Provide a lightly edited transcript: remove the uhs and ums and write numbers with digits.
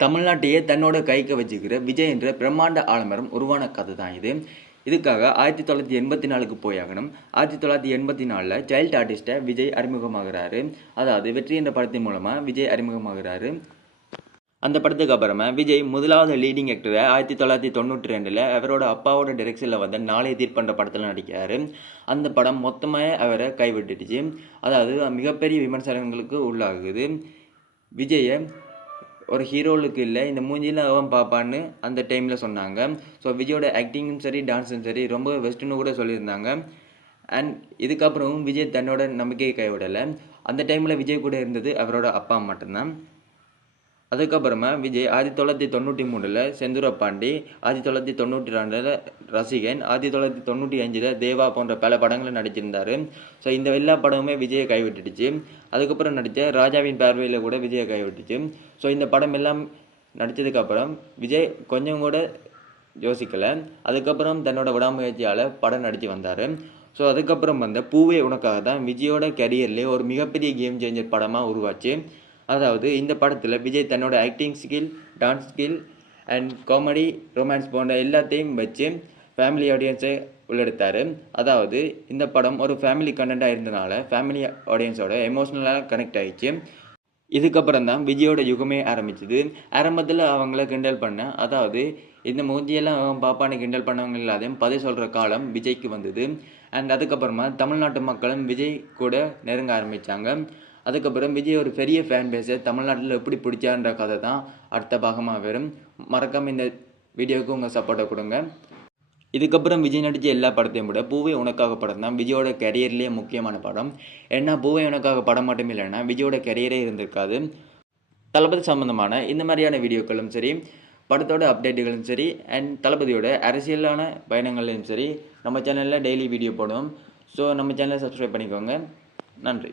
தமிழ்நாட்டையே தன்னோட கைக்கு வச்சுக்கிற விஜய் என்ற பிரம்மாண்ட ஆலமரம் உருவான கதை தான் இது. இதுக்காக 1984க்கு போயாகணும். 1984ல் சைல்டு ஆர்டிஸ்ட்டை விஜய் அறிமுகமாகிறாரு. அதாவது வெற்றி என்ற படத்தின் மூலமாக விஜய் அறிமுகமாகிறாரு. அந்த படத்துக்கு அப்புறமா விஜய் முதலாவது லீடிங் ஆக்டரை 1992ல் அவரோட அப்பாவோட டைரக்ஷனில் வந்த நாளை தீர்ப்பன்ற படத்தில் நடிக்கிறாரு. அந்த படம் மொத்தமாக அவரை கைவிட்டுடுச்சு. அதாவது மிகப்பெரிய விமர்சனங்களுக்கு உள்ளாகுது. விஜயை ஒரு ஹீரோலுக்கு இல்லை, இந்த மூஞ்சியில் அவன் பார்ப்பான்னு அந்த டைமில் சொன்னாங்க. ஸோ விஜயோட ஆக்டிங்கும் சரி டான்ஸும் சரி ரொம்ப பெஸ்ட்டுன்னு கூட சொல்லியிருந்தாங்க. அண்ட் இதுக்கப்புறமும் விஜய் தன்னோட நம்பிக்கையை கைவிடலை. அந்த டைமில் விஜய் கூட இருந்தது அவரோட அப்பா மட்டும்தான். அதுக்கப்புறமா விஜய் 1993ல் செந்தூரப்பாண்டி, 1992ல் ரசிகன், 1995ல் தேவா போன்ற பல படங்களை நடிச்சிருந்தார். ஸோ இந்த எல்லா படமுமே விஜயை கைவிட்டுடுச்சு. அதுக்கப்புறம் நடித்த ராஜாவின் பார்வையில் கூட விஜயை கைவிட்டுச்சு. ஸோ இந்த படம் எல்லாம் நடித்ததுக்கப்புறம் விஜய் கொஞ்சம் கூட யோசிக்கலை. அதுக்கப்புறம் தன்னோட விடாமுயற்சியால் படம் நடித்து வந்தார். ஸோ அதுக்கப்புறம் வந்த பூவே உனக்காக தான் விஜயோட கரியர்லேயே ஒரு மிகப்பெரிய கேம் சேஞ்சர் படமாக உருவாச்சு. அதாவது இந்த படத்தில் விஜய் தன்னோட acting skill, dance skill and comedy, romance போன்ற எல்லாத்தையும் வச்சு ஃபேமிலி ஆடியன்ஸை உள்ளெடுத்தார். அதாவது இந்த படம் ஒரு ஃபேமிலி கண்டென்ட்டாக இருந்தனால ஃபேமிலி ஆடியன்ஸோட எமோஷ்னலாக கனெக்ட் ஆகிடுச்சு. இதுக்கப்புறம் தான் விஜயோட யுகமே ஆரம்பிச்சுது. ஆரம்பத்தில் அவங்கள கிண்டல் பண்ண, அதாவது இந்த மூஞ்சியெல்லாம் அவன் பாப்பான்னு கிண்டல் பண்ணவங்க எல்லாத்தையும் பதில் சொல்கிற காலம் விஜய்க்கு வந்தது. அண்ட் அதுக்கப்புறமா தமிழ்நாட்டு மக்களும் விஜய் கூட நெருங்க ஆரம்பித்தாங்க. அதுக்கப்புறம் விஜய் ஒரு பெரிய ஃபேன் பேஸை தமிழ்நாட்டில் எப்படி பிடிச்சான்ற கதை தான் அடுத்த பாகமாக வரும். மறக்காமல் இந்த வீடியோவுக்கு உங்கள் சப்போர்ட்டை கொடுங்க. இதுக்கப்புறம் விஜய் நடித்த எல்லா படத்தையும் விட பூவே உனக்காக படம் தான் விஜயோட கரியர்லேயே முக்கியமான படம். ஏன்னா பூவே உனக்காக படம் மட்டும் இல்லைன்னா விஜயோட கரியரே இருந்திருக்காது. தளபதி சம்மந்தமான இந்த மாதிரியான வீடியோக்களும் சரி, படத்தோட அப்டேட்டுகளும் சரி, அண்ட் தளபதியோட அரசியலான பயணங்களையும் சரி நம்ம சேனலில் டெய்லி வீடியோ போடுவோம். ஸோ நம்ம சேனலை சப்ஸ்கிரைப் பண்ணிக்கோங்க. நன்றி.